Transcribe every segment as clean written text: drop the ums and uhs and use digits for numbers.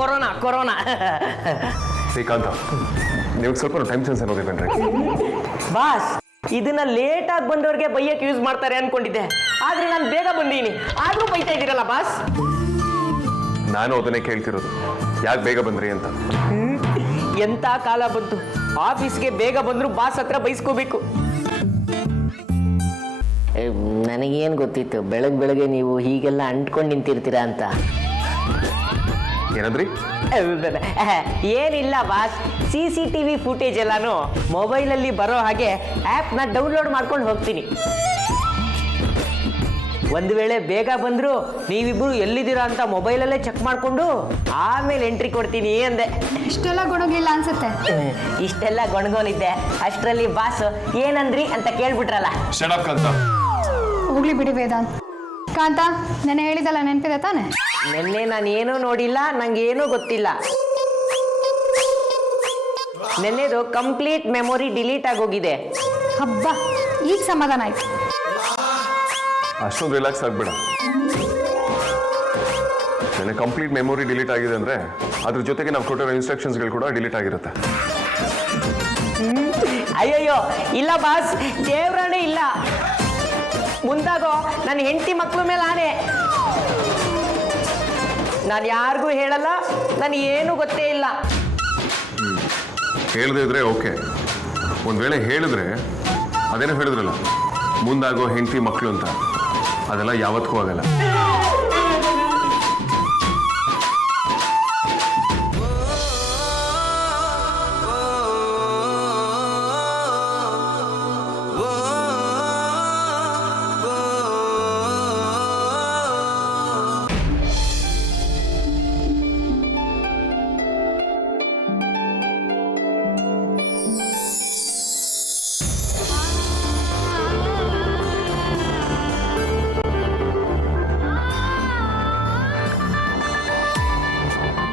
Corona corona. Srikanth, ನೀವು ಸ್ವಲ್ಪ time sense ಅನ್ನೋದೇ ಕಣ್ರಿ. ಬಾಸ್, ಇದನ್ನ ಲೇಟ್ ಆಗಿ ಬಂದವ್ರಿಗೆ ಬೈಯಕ್ಕೆ ಯೂಸ್ ಮಾಡ್ತಾರೆ ಅನ್ಕೊಂಡಿದ್ದೆ, ಆದ್ರೆ ನಾನು ಬೇಗ ಬಂದೀನಿ ಆದ್ರೂ ಬೈತಾ ಇದ್ದೀರಲ್ಲ ಬಾಸ್. ನಾನು ಅದನ್ನೇ ಕೇಳ್ತಿರೋದು, ಯಾಕೆ ಬೇಗ ಬಂದ್ರಿ ಅಂತ. ಎಂತ ಕಾಲ ಬಂತು, ಆಫೀಸ್ಗೆ ಬೇಗ ಬಂದ್ರು ಬಾಸ್ ಹತ್ರ ಬೈಸ್ಕೋಬೇಕು. ನನಗೇನು ಗೊತ್ತಿತ್ತು ಬೆಳಗ್ಗೆ ನೀವು ಹೀಗೆಲ್ಲ ಅಂಟ್ಕೊಂಡು ನಿಂತಿರ್ತೀರಾ ಅಂತ. ಏನಂದ್ರಿ? ಏನಿಲ್ಲ ಬಾಸ್, CCTV ಫುಟೇಜ್ ಎಲ್ಲಾನು ಮೊಬೈಲಲ್ಲಿ ಬರೋ ಹಾಗೆ ಆ್ಯಪ್ನ ಡೌನ್ಲೋಡ್ ಮಾಡ್ಕೊಂಡು ಹೋಗ್ತೀನಿ. ಒಂದು ವೇಳೆ ಬೇಗ ಬಂದ್ರು ನೀವಿಬ್ರು ಎಲ್ಲಿದ್ದೀರಾ ಅಂತ ಮೊಬೈಲಲ್ಲೇ ಚೆಕ್ ಮಾಡಿಕೊಂಡು ಆಮೇಲೆ ಎಂಟ್ರಿ ಕೊಡ್ತೀನಿ ಅಂದೆ. ಇಷ್ಟೆಲ್ಲ ಗೊಣಗಿಲ್ಲ ಅನ್ಸುತ್ತೆ. ಇಷ್ಟೆಲ್ಲ ಗೊಣಗೋನಿದ್ದೆ ಅಷ್ಟರಲ್ಲಿ ಬಾಸ್ ಏನಂದ್ರಿ ಅಂತ ಕೇಳ್ಬಿಟ್ರಲ್ಲ. ಹೋಗ್ಲಿ ಬಿಡಿ ವೇದಾಂತ್. ಕಾಂತ, ನೆನೆ ಹೇಳಿದಲ್ಲ ನೆನಪಿದೆ ತಾನೆ? ನೆನ್ನೆ ನಾನೇನೂ ನೋಡಿಲ್ಲ, ನಂಗೇನೂ ಗೊತ್ತಿಲ್ಲ. ನೆನ್ನೆದು ಕಂಪ್ಲೀಟ್ ಮೆಮೊರಿ ಡಿಲೀಟ್ ಆಗೋಗಿದೆ. ಹಬ್ಬ, ಈಗ ಸಮಾಧಾನ ಆಯ್ತು. ಅಷ್ಟೊಂದು ರಿಲ್ಯಾಕ್ಸ್ ಆಗ್ಬೇಡ. ನನಗೆ ಕಂಪ್ಲೀಟ್ ಮೆಮೊರಿ ಡಿಲೀಟ್ ಆಗಿದೆ ಅಂದ್ರೆ ಅದ್ರ ಜೊತೆಗೆ ನಾವು ಕೊಟ್ಟಿರೋ ಇನ್ಸ್ಟ್ರಕ್ಷನ್ಸ್ಗಳು ಕೂಡ ಡಿಲೀಟ್ ಆಗಿರುತ್ತೆ. ಅಯ್ಯಯ್ಯೋ ಇಲ್ಲ ಬಾಸ್, ದೇವ್ರಾಣೆ ಇಲ್ಲ. ಮುಂದಾಗೋ ನನ್ನ ಹೆಂಡತಿ ಮಕ್ಕಳ ಮೇಲೆ ಆನೆ. ನಾನು ಯಾರಿಗೂ ಹೇಳಲ್ಲ, ನನಗೇನು ಗೊತ್ತೇ ಇಲ್ಲ. ಹೇಳದೇ ಇದ್ರೆ ಓಕೆ, ಒಂದ್ ವೇಳೆ ಹೇಳಿದ್ರೆ ಅದೇನೋ ಹೇಳಿದ್ರಲ್ಲ, ಮುಂದಾಗೋ ಹೆಂಡತಿ ಮಕ್ಕಳು ಅಂತ, ಅದೆಲ್ಲ ಯಾವತ್ತೂ ಆಗಲ್ಲ.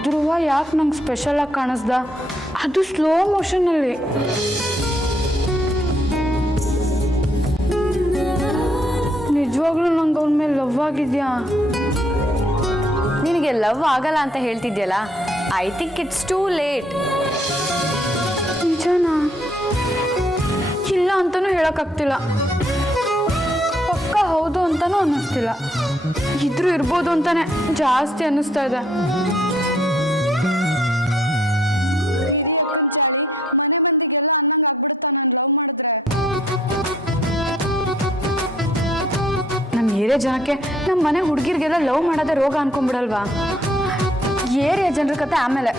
ಧ್ರುವ ಯಾಕೆ ನಂಗೆ ಸ್ಪೆಷಲ್ ಆಗಿ ಕಾಣಿಸ್ದ? ಅದು ಸ್ಲೋ ಮೋಷನಲ್ಲಿ. ನಿಜವಾಗ್ಲೂ ನಂಗೆ ಅವನ ಮೇಲೆ ಲವ್ ಆಗಿದ್ಯಾ? ನಿನಗೆ ಲವ್ ಆಗಲ್ಲ ಅಂತ ಹೇಳ್ತಿದ್ಯಲ್ಲ, I think it's too late. ನಿಜನಾ? ಇಲ್ಲ ಅಂತಲೂ ಹೇಳೋಕ್ಕಾಗ್ತಿಲ್ಲ, ಪಕ್ಕ ಹೌದು ಅಂತಲೂ ಅನ್ನಿಸ್ತಿಲ್ಲ. ಇದ್ರೂ ಇರ್ಬೋದು ಅಂತಾನೆ ಜಾಸ್ತಿ ಅನ್ನಿಸ್ತಾ ಇದೆ. ನಮ್ಮ ಏರಿಯಾ ಜನಕ್ಕೆ ನಮ್ಮ ಮನೆ ಹುಡುಗಿರಿಗೆಲ್ಲ ಲವ್ ಮಾಡೋದೇ ರೋಗ ಅನ್ಕೊಂಡ್ಬಿಡಲ್ವಾ? ಏರಿಯಾ ಜನರ ಕತೆ ಆಮೇಲೆ.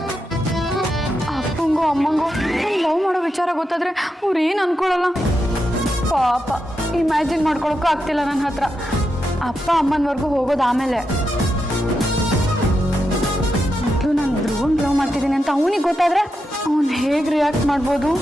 ಅಪ್ಪಂಗೂ ಅಮ್ಮಂಗೂ ಲವ್ ಮಾಡೋ ವಿಚಾರ ಗೊತ್ತಾದ್ರೆ ಅವ್ರು ಏನು ಅನ್ಕೊಳ್ಳಲ್ಲ. ಪಾಪ ಇಮ್ಯಾಜಿನ್ ಮಾಡ್ಕೊಳಕ್ಕೂ ಆಗ್ತಿಲ್ಲ ನನ್ನ ಹತ್ರ. ಅಪ್ಪ ಅಮ್ಮನವರೆಗೂ ಹೋಗೋದು ಆಮೇಲೆ. ಮೊದಲು ನಾನು ಧ್ರುವಂಗ್ ಲವ್ ಮಾಡ್ತಿದ್ದೀನಿ ಅಂತ ಅವನಿಗೆ ಗೊತ್ತಾದ್ರೆ ಅವನು ಹೇಗೆ ರಿಯಾಕ್ಟ್ ಮಾಡ್ಬೋದು?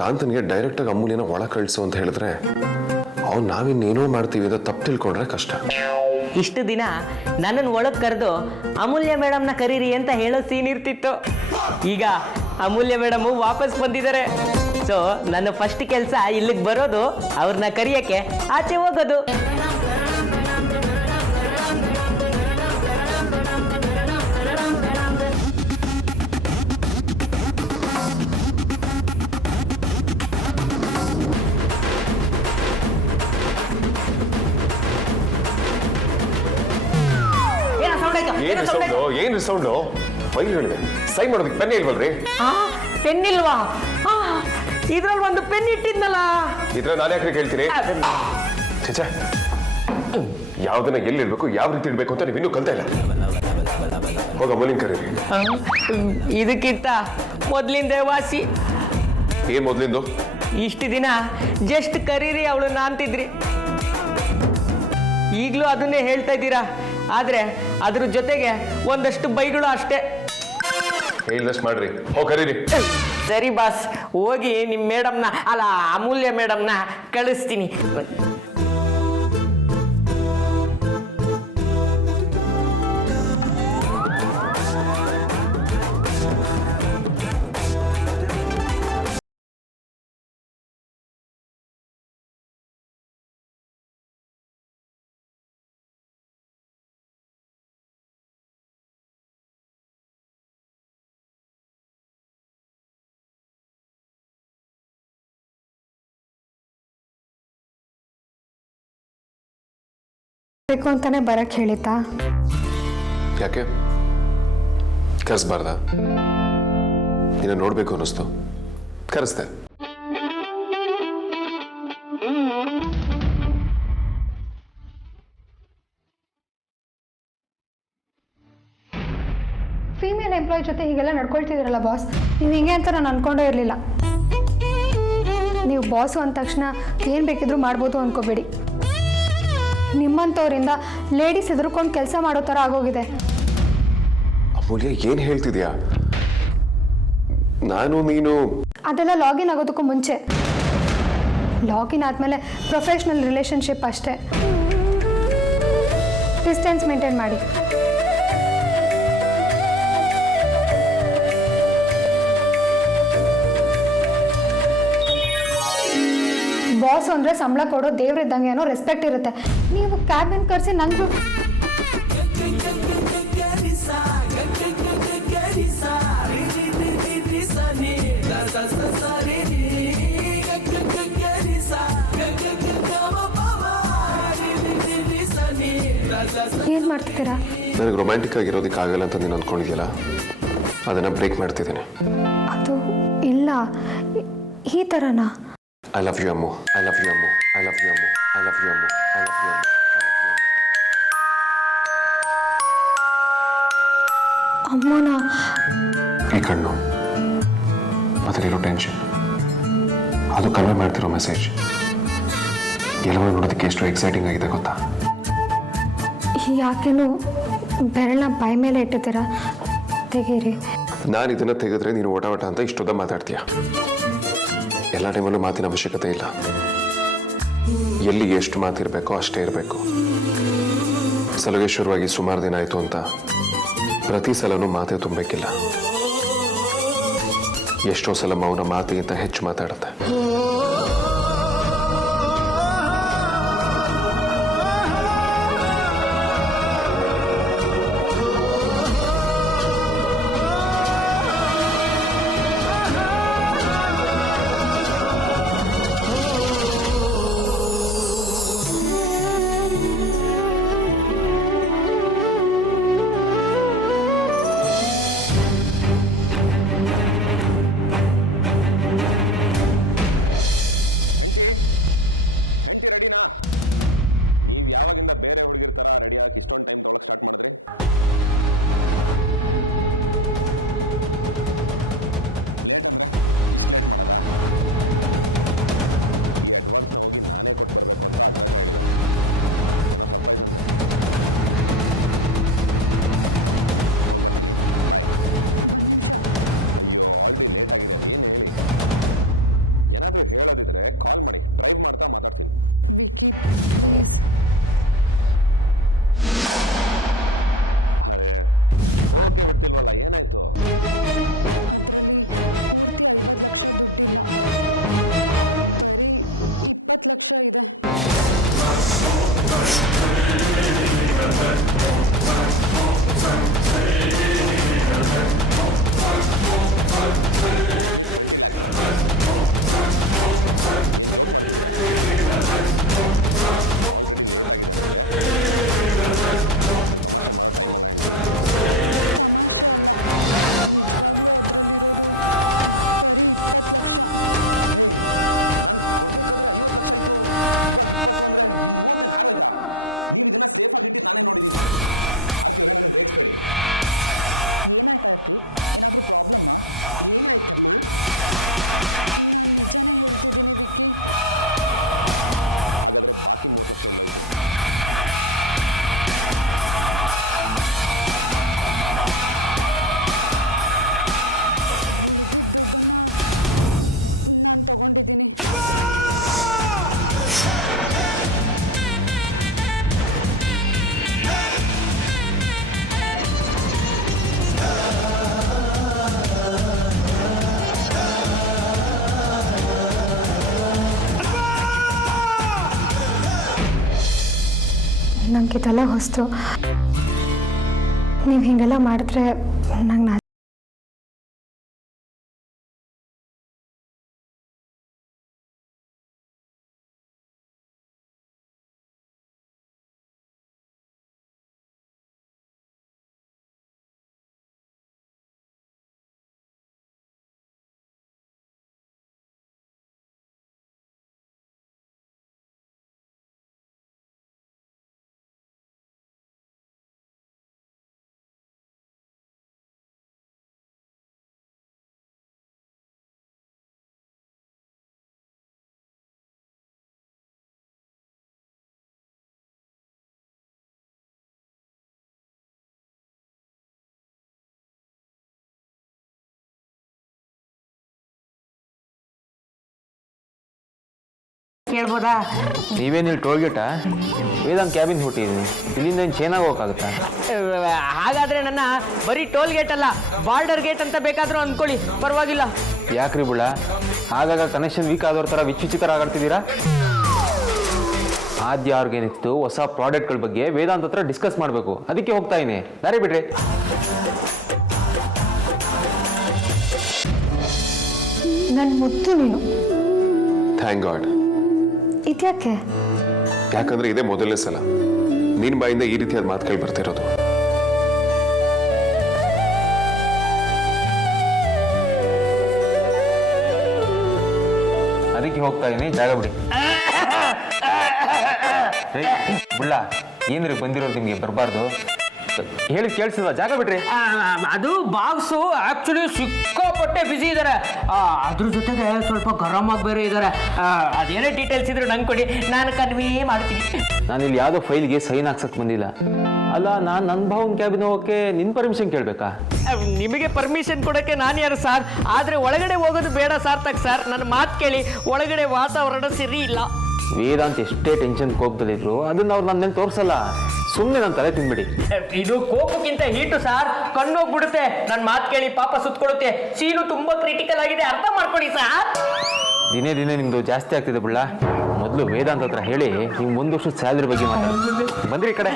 ಕಾಂತನಿಗೆ ಡೈರೆಕ್ಟಾಗಿ ಅಮೂಲ್ಯನ ಒಳ ಕಳಿಸು ಅಂತ ಹೇಳಿದ್ರೆ ಅವ್ನು ನಾವಿನ್ನೇನೋ ಮಾಡ್ತೀವಿ ಅಂತ ತಪ್ಪು ತಿಳ್ಕೊಂಡ್ರೆ ಕಷ್ಟ. ಇಷ್ಟು ದಿನ ನನ್ನನ್ನು ಒಳಗೆ ಕರೆದು ಅಮೂಲ್ಯ ಮೇಡಮ್ನ ಕರೀರಿ ಅಂತ ಹೇಳೋ ಸೀನ್ ಇರ್ತಿತ್ತು. ಈಗ ಅಮೂಲ್ಯ ಮೇಡಮು ವಾಪಸ್ ಬಂದಿದ್ದಾರೆ. ಸೊ ನನ್ನ ಫಸ್ಟ್ ಕೆಲಸ ಇಲ್ಲಿಗೆ ಬರೋದು, ಅವ್ರನ್ನ ಕರೆಯೋಕ್ಕೆ ಆಚೆ ಹೋಗೋದು. ಏನ್ ಸೌಂಡು? ಫೈಲ್ ಹೇಳಿದೆ ಸೈನ್ ಮಾಡೋದಕ್ಕೆ ಪೆನ್ ಇಲ್ವಲ್ರಿ? ಪೆನ್ ಇಲ್ವಾ? ಇದ್ರಲ್ಲಿ ಒಂದು ಪೆನ್ ಇಟ್ಟಿದ್ನಲ್ಲ. ಇದ್ರ ನಾನು ಯಾಕೆ ಕೇಳ್ತೀನಿ? ಚಚಾ, ಯಾವ್ದನ್ನ ಎಲ್ಲಿ ಇಡ್ಬೇಕು, ಯಾವ ರೀತಿ ಇಡ್ಬೇಕು ಅಂತ ನೀವು ಇನ್ನೂ ಕಲ್ತಾ ಇಲ್ಲ. ಹೋಗ ಅಮೂಲ್ಯನ್ ಕರೀರಿ. ಇದಕ್ಕಿಂತ ಮೊದ್ಲಿಂದ ವಾಸಿ. ಏನ್ ಮೊದ್ಲಿಂದು? ಇಷ್ಟು ದಿನ ಜಸ್ಟ್ ಕರೀರಿ ಅವಳನ್ನ ಅಂತಿದ್ರಿ. ಈಗಲೂ ಅದನ್ನೇ ಹೇಳ್ತಾ ಇದ್ದೀರಾ, ಆದ್ರೆ ಅದ್ರ ಜೊತೆಗೆ ಒಂದಷ್ಟು ಬೈಗಳು ಅಷ್ಟೇ. ಹೇಳಿದಷ್ಟು ಮಾಡ್ರಿ. ಹೋಗಿ ಕರೀರಿ. ಸರಿ ಬಾಸ್, ಹೋಗಿ ನಿಮ್ಮ ಮೇಡಮ್ನ, ಅಲ್ಲ ಅಮೂಲ್ಯ ಮೇಡಮ್ನ ಕಳಿಸ್ತೀನಿ. ಬೇಕು ಅಂತಾನೆ ಬರಕ್ಕೆ ಹೇಳಿತಾ? ಯಾಕೆ ಕರೆಸ್ಬಾರ್ದ? ನಿನ್ನ ನೋಡ್ಬೇಕು ಅನ್ನಿಸ್ತು, ಕರೆಸ್ದೆ. ಫೀಮೇಲ್ ಎಂಪ್ಲಾಯ್ ಜೊತೆ ಹೀಗೆಲ್ಲ ನಡ್ಕೊಳ್ತಿದ್ದೀರಲ್ಲ ಬಾಸ್, ನೀವು ಹಿಂಗೆ ಅಂತ ನಾನು ಅನ್ಕೊಂಡೇ ಇರಲಿಲ್ಲ. ನೀವು ಬಾಸು ಅಂದ ತಕ್ಷಣ ಏನು ಬೇಕಿದ್ರೂ ಮಾಡ್ಬೋದು ಅನ್ಕೋಬೇಡಿ. ನಿಮ್ಮಂಥವ್ರಿಂದ ಲೇಡೀಸ್ ಹೆದರ್ಕೊಂಡು ಕೆಲಸ ಮಾಡೋ ಥರ ಆಗೋಗಿದೆ. ಅಮೂಲ್ಯ, ಏನು ಹೇಳ್ತಿದ್ಯಾ? ನೀನು ಅದೆಲ್ಲ ಲಾಗಿನ್ ಆಗೋದಕ್ಕೂ ಮುಂಚೆ. ಲಾಗಿನ್ ಆದಮೇಲೆ ಪ್ರೊಫೆಷ್ನಲ್ ರಿಲೇಷನ್ಶಿಪ್ ಅಷ್ಟೇ. ಡಿಸ್ಟೆನ್ಸ್ ಮೇಂಟೈನ್ ಮಾಡಿ. ಬಾಸ್ ಅಂದರೆ ಸಂಬಳ ಕೊಡೋ ದೇವ್ರಿದ್ದಂಗೆ ಏನೋ ರೆಸ್ಪೆಕ್ಟ್ ಇರುತ್ತೆ. ನೀವು ಕ್ಯಾಬಿನ್ ಕರೆಸಿ ನನಗೂ ಏನು ಮಾಡ್ತಿದ್ದೀರಾ? ನನಗೆ ರೊಮ್ಯಾಂಟಿಕ್ ಆಗಿರೋದಕ್ಕೆ ಆಗಲ್ಲ ಅಂತ ನೀನು ಅಂದ್ಕೊಂಡಿದ್ಯಲ್ಲ, ಅದನ್ನು ಬ್ರೇಕ್ ಮಾಡ್ತಿದ್ದೀನಿ. ಅದು ಇಲ್ಲ, ಈ ಥರನಾ? I love you, Ammu. I love you, Ammu. I love you, Ammu. I love you, Ammu. I love you, Ammu. I love you, Ammu. ಅಮ್ಮನ ಈ ಕಣ್ಣು ಅದರಲ್ಲಿರೋ ಟೆನ್ಷನ್, ಅದು ಕನ್ವೆ ಮಾಡ್ತಿರೋ ಮೆಸೇಜ್ ಎಲ್ಲವೂ ನೋಡೋದಕ್ಕೆ ಎಷ್ಟು ಎಕ್ಸೈಟಿಂಗ್ ಆಗಿದೆ ಗೊತ್ತಾ? ಯಾಕೆನೂ ಬೆರಳನ್ನ ಬಾಯಿ ಮೇಲೆ ಇಟ್ಟಿದ್ದೀರಾ? ತೆಗೀರಿ. ನಾನು ಇದನ್ನು ತೆಗೆದ್ರೆ ನೀನು ಓಟ ಅಂತ ಇಷ್ಟೊಂದ ಮಾತಾಡ್ತೀಯ. ಎಲ್ಲ ಟೈಮಲ್ಲೂ ಮಾತಿನ ಅವಶ್ಯಕತೆ ಇಲ್ಲ. ಎಲ್ಲಿ ಎಷ್ಟು ಮಾತಿರಬೇಕೋ ಅಷ್ಟೇ ಇರಬೇಕು. ಸಲುಗೆ ಶುರುವಾಗಿ ಸುಮಾರು ದಿನ ಆಯಿತು ಅಂತ ಪ್ರತಿ ಸಲನೂ ಮಾತೇ ತುಂಬಬೇಕಿಲ್ಲ. ಎಷ್ಟೋ ಸಲ ಮೌನ ಮಾತಿಗಿಂತ ಹೆಚ್ಚು ಮಾತಾಡುತ್ತೆ. ನನಗೆ ಇದೆಲ್ಲ ಹೊಸ್ತು. ನೀವು ಹೀಗೆಲ್ಲ ಮಾಡಿದ್ರೆ ನಂಗೆ ಕೇಳ್ಬೋದಾ? ನೀವೇನು ಇಲ್ಲಿ ಟೋಲ್ಗೇಟಾ? ವೇದಾಂತ್ ಕ್ಯಾಬಿನ್ ಹೊಟ್ಟಿದ್ದೀನಿ, ಇಲ್ಲಿಂದ ಏನು ಚೇನಾಗಿ ಹೋಗಕ್ಕಾಗುತ್ತಾ? ಹಾಗಾದ್ರೆ ನನ್ನ ಬರೀ ಟೋಲ್ ಗೇಟ್ ಅಲ್ಲ, ಬಾರ್ಡರ್ ಗೇಟ್ ಅಂತ ಬೇಕಾದ್ರೂ ಅಂದ್ಕೊಳ್ಳಿ, ಪರವಾಗಿಲ್ಲ. ಯಾಕ್ರಿ ಬುಳ್ಳ, ಆಗಾಗ ಕನೆಕ್ಷನ್ ವೀಕ್ ಆದವ್ರ ಥರ ವಿಚಿತ್ರ ಆಗಾಡ್ತಿದ್ದೀರಾ? ಆದ್ಯ ಆರ್ಗ್ಯಾನಿಕ್ಸ್ದು ಹೊಸ ಪ್ರಾಡಕ್ಟ್ಗಳ ಬಗ್ಗೆ ವೇದಾಂತ್ ಹತ್ರ ಡಿಸ್ಕಸ್ ಮಾಡಬೇಕು, ಅದಕ್ಕೆ ಹೋಗ್ತಾ ಇದ್ದೀನಿ. ದಾರಿ ಬಿಡ್ರಿ. ನನ್ನ ಮುದ್ದು ನೀನು. Thank God. ಇದ್ಯಾಕೆ? ಯಾಕಂದ್ರೆ ಇದೇ ಮೊದಲನೇ ಸಲ ನಿನ್ನ ಬಾಯಿಂದ ಈ ರೀತಿಯಾದ ಮಾತುಗಳು ಬರ್ತಿರೋದು. ಅದಕ್ಕೆ ಹೋಗ್ತಾ ಇದ್ದೀನಿ, ಜಾಗ ಬಿಡಿ. ಬುಳ್ಳ, ಏನ್ರಿ ಬಂದಿರೋದು ನಿಮಗೆ ಬರಬಾರ್ದು? ಹೇಳಿ ಕೇಳಿಸಿಲ್ವಾ? ಜಾಗ ಬಿಡ್ರಿ. ಅದು ಬಾಕ್ಸು ಆಕ್ಚುಲಿ ಸಿಕ್ಕಾಪಟ್ಟೆ ಬಿಸಿ ಇದ್ದಾರೆ, ಅದ್ರ ಜೊತೆಗೆ ಸ್ವಲ್ಪ ಗರಂ ಆಗಿ ಬೇರೆ ಇದ್ದಾರೆ. ಅದೇನೇ ಡೀಟೇಲ್ಸ್ ಇದ್ರು ನಂಗೆ ಕೊಡಿ, ನಾನು ಕನ್ವೇ ಮಾಡ್ತೀನಿ. ನಾನು ಇಲ್ಲಿ ಯಾವುದೋ ಫೈಲ್ಗೆ ಸೈನ್ ಹಾಕ್ಸಕ್ ಬಂದಿಲ್ಲ. ಅಲ್ಲ, ನಾನು ನನ್ನ ಭಾವನ ಕ್ಯಾಬಿನ್ ಹೋಗೋಕ್ಕೆ ನಿನ್ನ ಪರ್ಮಿಷನ್ ಕೇಳಬೇಕಾ? ನಿಮಗೆ ಪರ್ಮಿಷನ್ ಕೊಡೋಕ್ಕೆ ನಾನು ಯಾರು ಸರ್? ಆದರೆ ಒಳಗಡೆ ಹೋಗೋದು ಬೇಡ ಸಾರ್ಥಕ್ ಸರ್, ನನ್ನ ಮಾತು ಕೇಳಿ. ಒಳಗಡೆ ವಾತಾವರಣ ಸರಿ ಇಲ್ಲ. ವೇದಾಂತ್ ಎಷ್ಟೇ ಟೆನ್ಷನ್ ಕೋಪದಲ್ಲಿದ್ರು ಅದನ್ನ ಅವ್ರು ನನ್ನ ಮೇಲೆ ತೋರಿಸಲ್ಲ. ಸುಮ್ಮನೆ ನನ್ನ ತಲೆ ತಿನ್ಬಿಡಿ. ಇದು ಕೋಪಕ್ಕಿಂತ ಹೀಟು ಸರ್, ಕಣ್ಣೋಗ್ಬಿಡುತ್ತೆ. ನನ್ನ ಮಾತು ಕೇಳಿ, ಪಾಪ ಸುತ್ಕೊಳ್ಳುತ್ತೆ. ಸೀನು ತುಂಬಾ ಕ್ರಿಟಿಕಲ್ ಆಗಿದೆ, ಅರ್ಥ ಮಾಡ್ಕೊಳ್ಳಿ ಸರ್. ದಿನೇ ದಿನೇ ನಿಮ್ದು ಜಾಸ್ತಿ ಆಗ್ತಿದೆ ಬುಳ್ಳ. ಮೊದಲು ವೇದಾಂತ್ ಹತ್ರ ಹೇಳಿ ನೀವು 1 ವರ್ಷದ ಸ್ಯಾಲರಿ ಬಗ್ಗೆ ಮಾತಾಡಿ. ಬಂದ್ರಿ ಈ ಕಡೆ.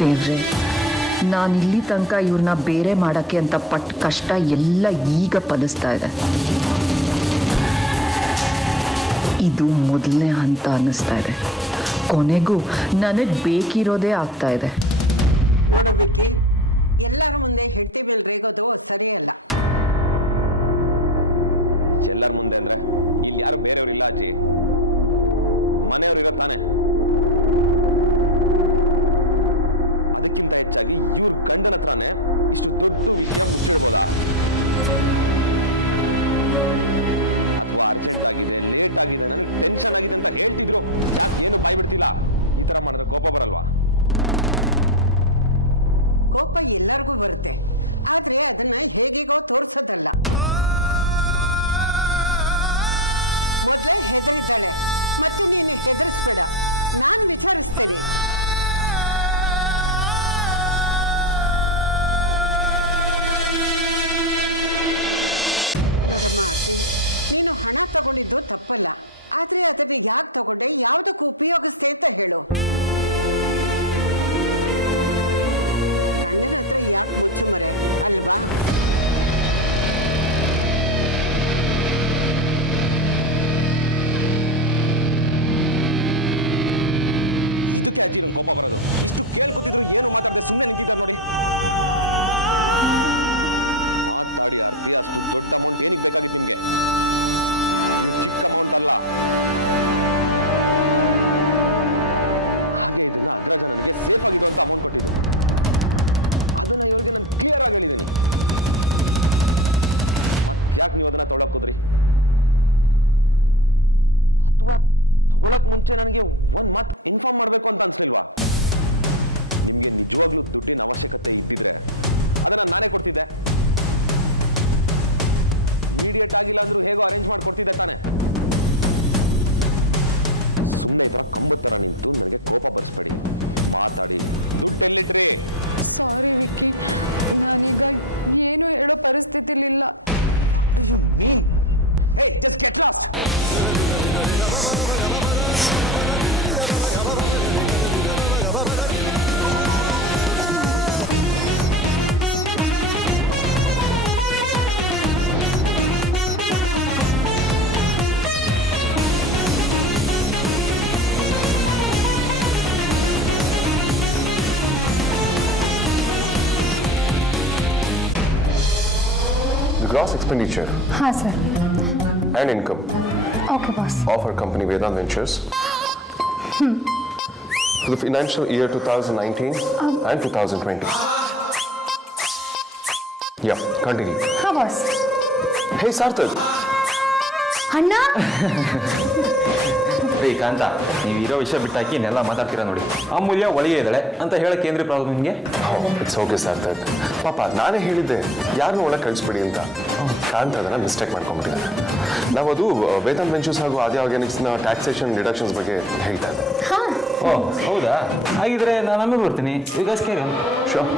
ದೇವ್ರೆ, ನಾನಿಲ್ಲಿ ತನಕ ಇವ್ರನ್ನ ಬೇರೆ ಮಾಡೋಕ್ಕೆ ಅಂತ ಪಟ್ಟ ಕಷ್ಟ ಎಲ್ಲ ಈಗ ಫಲಿಸ್ತಾ ಇದೆ. ಇದು ಮೊದಲನೇ ಹಂತ ಅನ್ನಿಸ್ತಾ ಇದೆ. ಕೊನೆಗೂ ನನಗೆ ಬೇಕಿರೋದೇ ಆಗ್ತಾ ಇದೆ. ಗ್ರಾಸ್ ಎಕ್ಸ್ಪೆಂಡಿಚರ್ ಹಾಂ sir. And income okay boss. of our company Vedant Ventures for the financial year 2019 and 2020. Yeah, continue. ಹಾಂ ಬಾಸ್. Hey Sarthak, ಅಣ್ಣ ರೀ ಕಾಂತ ನೀವು ಇರೋ ವಿಷಯ ಬಿಟ್ಟಾಕಿ ಇನ್ನೆಲ್ಲ ಮಾತಾಡ್ತೀರಾ ನೋಡಿ. ಅಮೂಲ್ಯ ಒಳಗೆ ಇದ್ದಾಳೆ ಅಂತ ಹೇಳಕ್ಕೆ ಏನ್ರಿ ಪ್ರಾಬ್ಲಮ್ ನಿಮಗೆ? it's okay Sarthak. ಪಾಪ ನಾನೇ ಹೇಳಿದ್ದೆ ಯಾರನ್ನೂ ಒಳಗೆ ಕಳಿಸ್ಬಿಡಿ ಅಂತ. ಕಾಂತ ಅದನ್ನ ಮಿಸ್ಟೇಕ್ ಮಾಡ್ಕೊಂಡ್ಬಿಟ್ಟಿದ್ದಾರೆ. ನಾವು ಅದು ವೇದಾಂತ್ ವೆಂಚರ್ಸ್ ಹಾಗೂ ಆದಿ ಆರ್ಗ್ಯಾನಿಕ್ಸ್ನ ಟ್ಯಾಕ್ಸೇಷನ್ ಡಿಡಕ್ಷನ್ಸ್ ಬಗ್ಗೆ ಹೇಳ್ತಾ ಇದ್ದೆ. ಓ ಹೌದಾ? ಹಾಗಿದ್ರೆ ನಾನು ಆಮೇಲೆ ಬರ್ತೀನಿ. ಈಗ Sure.